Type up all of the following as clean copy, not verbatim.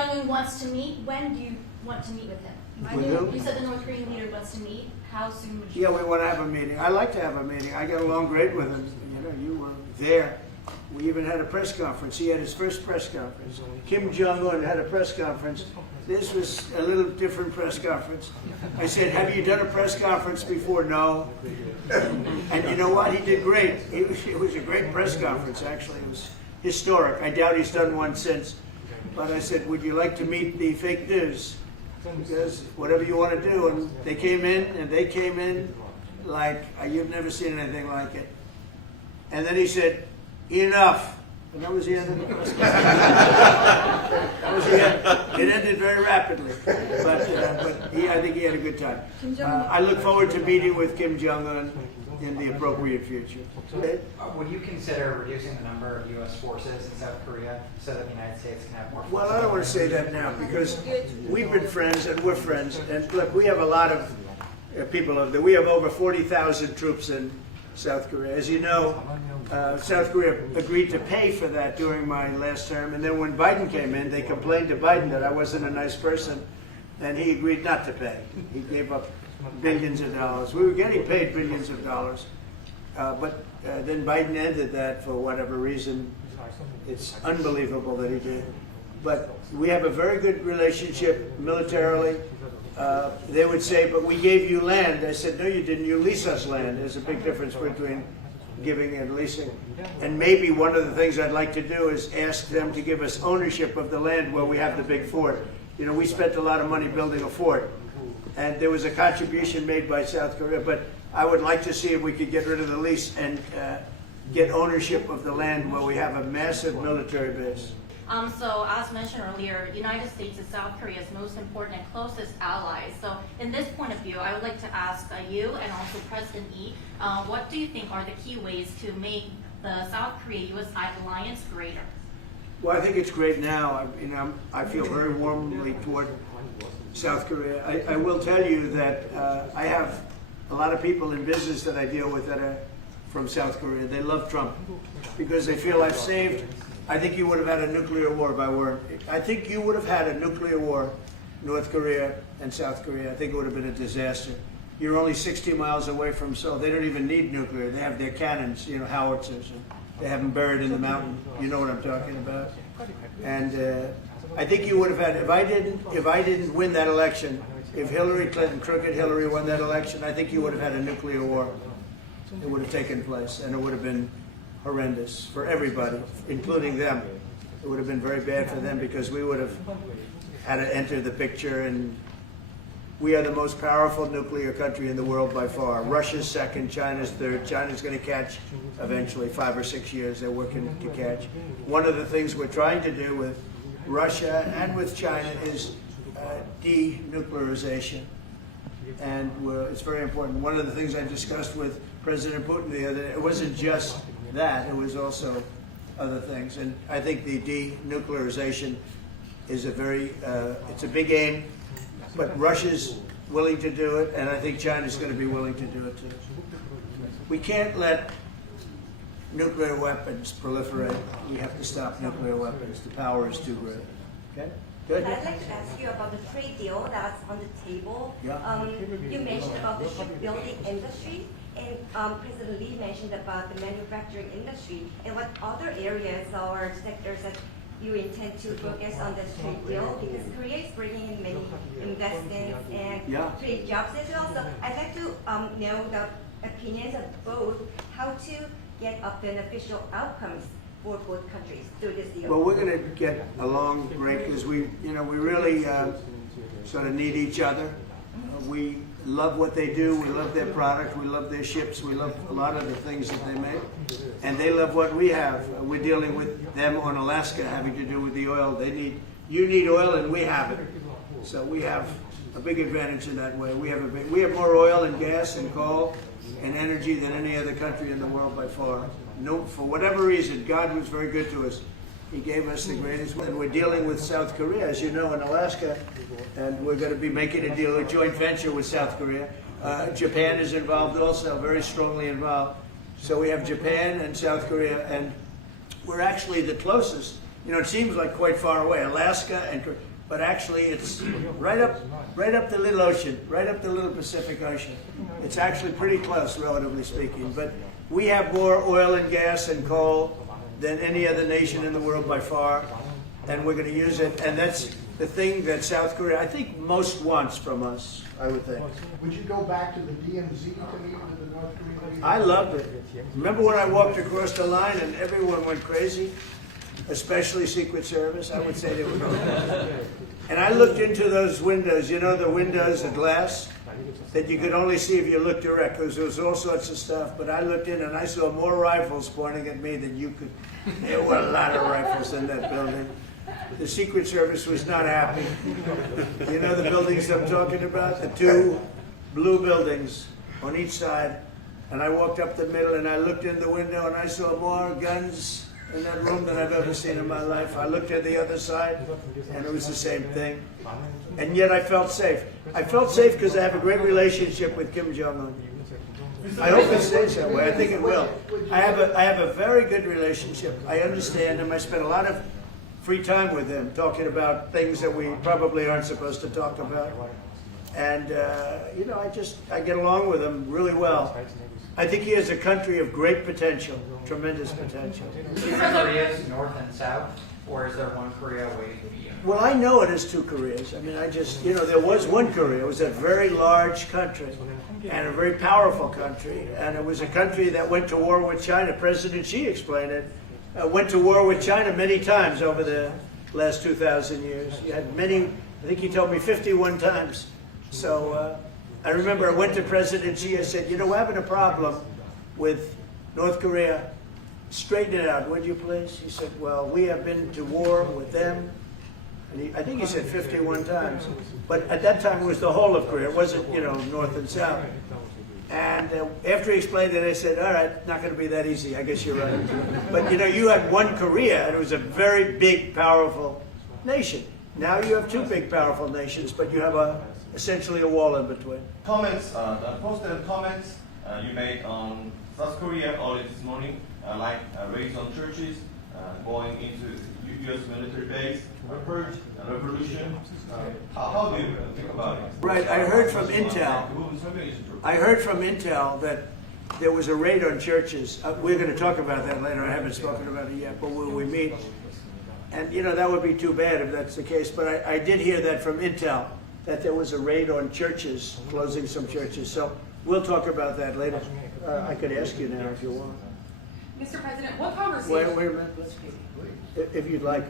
Jong-un wants to meet. When do you want to meet with him? With who? You said the North Korean leader wants to meet. How soon would you? Yeah, we want to have a meeting. I like to have a meeting. I got along great with him. You know, you were there. We even had a press conference. He had his first press conference. Kim Jong-un had a press conference. This was a little different press conference. I said, have you done a press conference before? No. And you know what? He did great. It was a great press conference, actually. It was historic. I doubt he's done one since. But I said, would you like to meet the fake news? Because whatever you want to do. And they came in like you've never seen anything like it. And then he said, enough. And that was the end of the press conference. That was the end. It ended very rapidly. But I think he had a good time. I look forward to meeting with Kim Jong-un in the appropriate future. Would you consider reducing the number of U.S. forces in South Korea so that the United States can have more forces? Well, I don't want to say that now because we've been friends and we're friends. And look, we have a lot of people over there. We have over 40,000 troops in South Korea. As you know, South Korea agreed to pay for that during my last term. And then when Biden came in, they complained to Biden that I wasn't a nice person. And he agreed not to pay. He gave up billions of dollars. We were getting paid billions of dollars. But then Biden ended that for whatever reason. It's unbelievable that he did. But we have a very good relationship militarily. They would say, but we gave you land. I said, no, you didn't. You lease us land. There's a big difference between giving and leasing. And maybe one of the things I'd like to do is ask them to give us ownership of the land where we have the big fort. You know, we spent a lot of money building a fort. And there was a contribution made by South Korea. But I would like to see if we could get rid of the lease and get ownership of the land where we have a massive military base. So as mentioned earlier, United States is South Korea's most important and closest allies. So in this point of view, I would like to ask you and also President Lee, what do you think are the key ways to make the South Korea-U.S. alliance greater? Well, I think it's great now. I feel very warmly toward South Korea. I will tell you that I have a lot of people in business that I deal with that are from South Korea. They love Trump because they feel I've saved. I think you would have had a nuclear war if I weren't. I think you would have had a nuclear war, North Korea and South Korea. I think it would have been a disaster. You're only 60 miles away from Seoul. They don't even need nuclear. They have their cannons, you know, howitzers. They have them buried in the mountain. You know what I'm talking about. And I think you would have had, if I didn't win that election, if Hillary Clinton, crooked Hillary, won that election, I think you would have had a nuclear war. It would have taken place, and it would have been horrendous for everybody, including them. It would have been very bad for them because we would have had to enter the picture, and we are the most powerful nuclear country in the world by far. Russia's second, China's third. China's going to catch eventually, 5 or 6 years they're working to catch. One of the things we're trying to do with Russia and with China is denuclearization. And it's very important. One of the things I discussed with President Putin the other day, it wasn't just that, it was also other things. And I think the denuclearization is it's a big aim, but Russia's willing to do it, and I think China's going to be willing to do it too. We can't let nuclear weapons proliferate. We have to stop nuclear weapons. The power is too great. Okay? Good. I'd like to ask you about the trade deal that's on the table. Yeah. You mentioned about the shipbuilding industry, and President Lee mentioned about the manufacturing industry. And what other areas or sectors that you intend to focus on this trade deal? Because Korea is bringing in many investments and trade jobs as well. So I'd like to know the opinions of both, how to get a beneficial outcomes for both countries through this deal. Well, we're going to get along great because we really sort of need each other. We love what they do. We love their product. We love their ships. We love a lot of the things that they make. And they love what we have. We're dealing with them on Alaska having to do with the oil. You need oil and we have it. So we have a big advantage in that way. We have more oil and gas and coal and energy than any other country in the world by far. No, for whatever reason, God was very good to us. He gave us the greatest. And we're dealing with South Korea, as you know, in Alaska, and we're going to be making a deal, a joint venture with South Korea. Japan is involved also, very strongly involved. So we have Japan and South Korea, and we're actually the closest You know, it seems like quite far away, Alaska, but actually it's right up the little ocean, right up the little Pacific Ocean. It's actually pretty close, relatively speaking. But we have more oil and gas and coal than any other nation in the world by far, and we're going to use it. And that's the thing that South Korea, I think, most wants from us, I would think. Would you go back to the DMZ to meet with the North Korean leader? I loved it. Remember when I walked across the line and everyone went crazy? Especially Secret Service, I would say they were crazy. And I looked into those windows, you know, the windows, the glass, that you could only see if you looked direct, because there was all sorts of stuff. But I looked in and I saw more rifles pointing at me than you could. There were a lot of rifles in that building. The Secret Service was not happy. You know the buildings I'm talking about? The two blue buildings on each side. And I walked up the middle and I looked in the window and I saw more guns in that room than I've ever seen in my life. I looked at the other side and it was the same thing. And yet I felt safe. I felt safe because I have a great relationship with Kim Jong-un. I hope it stays that way. I think it will. I have a very good relationship. I understand him. I spent a lot of free time with him talking about things that we probably aren't supposed to talk about. And, you know, I get along with him really well. I think he has a country of great potential, tremendous potential. Is Korea's North and South, or is there one Korea waiting to be in? Well, I know it is two Koreas. I mean, you know, there was one Korea. It was a very large country and a very powerful country. And it was a country that went to war with China. President Xi explained it. Went to war with China many times over the last 2,000 years. You had many, I think he told me 51 times. So I remember I went to President Xi, I said, you know, we're having a problem with North Korea. Straighten it out, would you please? He said, well, we have been to war with them. And I think he said 51 times. But at that time it was the whole of Korea. It wasn't, you know, North and South. And after he explained it, I said, all right, not going to be that easy. I guess you're right. But, you know, you had one Korea, and it was a very big, powerful nation. Now you have two big, powerful nations, but you have essentially a wall in between. Comments, the posted comments you made on South Korea early this morning, like raids on churches, going into U.S. military base, purge, revolution. How do you think about it? Right, I heard from Intel. I heard from Intel that there was a raid on churches. We're going to talk about that later. I haven't spoken about it yet, but when we meet. And, you know, that would be too bad if that's the case. But I did hear that from Intel, that there was a raid on churches, closing some churches. So we'll talk about that later. I could ask you now if you want. Mr. President, what conversation? Wait a minute, please. If you'd like.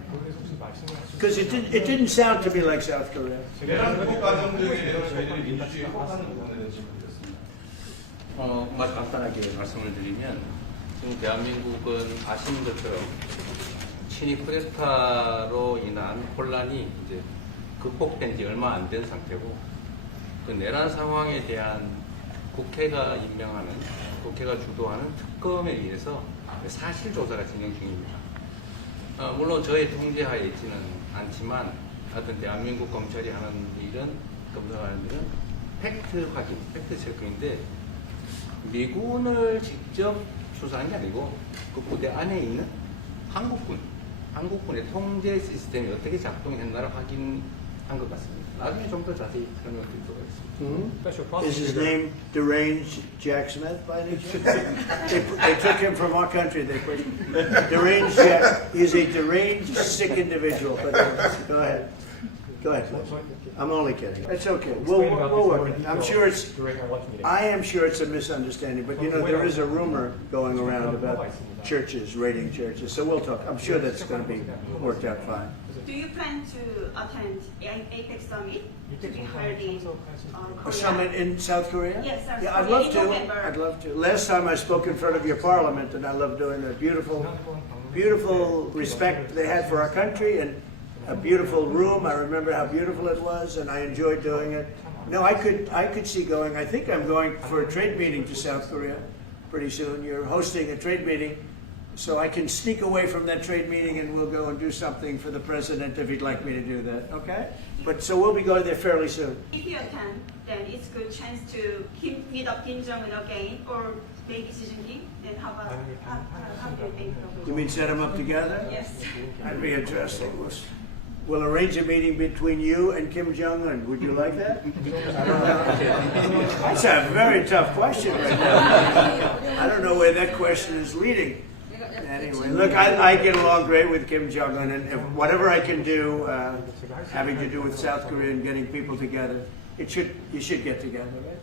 Because it didn't sound to me like South Korea. 내란국 가정들에게 대해서 저희들이 민주주의 혹하는 부분에 대해서 질문드렸습니다. 정말 간단하게 말씀을 드리면 지금 대한민국은 아시는 것처럼 친위 쿠데타로 인한 혼란이 이제 극복된 지 얼마 안 된 상태고 그 내란 상황에 대한 국회가 임명하는 국회가 주도하는 특검에 의해서 사실 조사가 진행 중입니다. 물론 저의 통제하에 있지는 않지만 하여튼 대한민국 검찰이 하는 일은 검사가 하는 일은 팩트 확인, 팩트 체크인데 미군을 직접 수사한 게 아니고 그 부대 안에 있는 한국군의 통제 시스템이 어떻게 작동했나를 확인한 것 같습니다. 나중에 좀 더 자세히 설명드리도록 하겠습니다. Is his name Deranged Jack Smith by any chance? They took him from our country. They put Deranged Jack. He's a deranged, sick individual. But go ahead. Go ahead. I'm only kidding. It's okay. We'll work it. I'm sure it's. I am sure it's a misunderstanding. But you know there is a rumor going around about churches raiding churches. So we'll talk. I'm sure that's going to be worked out fine. Do you plan to attend APEC summit to be held in A Korea? summit in South Korea? Yes, South Yeah, I'd Korea love in to. November. I'd love to. Last time I spoke in front of your parliament, and I love doing that. Beautiful respect they had for our country, and a beautiful room. I remember how beautiful it was, and I enjoyed doing it. No, I could see going. I think I'm going for a trade meeting to South Korea pretty soon. You're hosting a trade meeting. So I can sneak away from that trade meeting and we'll go and do something for the president if he'd like me to do that, okay? But so we'll be going there fairly soon. If you attend, then it's good chance to meet up Kim Jong-un again, or 대기실기, then how do you think of You it? mean set them up together? Yes. That'd be interesting. We'll arrange a meeting between you and Kim Jong-un. Would you like that? I don't know. That's a very tough question right now. I don't know where that question is leading. Anyway, look, I get along great with Kim Jong-un, and if whatever I can do, having to do with South Korea and getting people together, you should get together, right?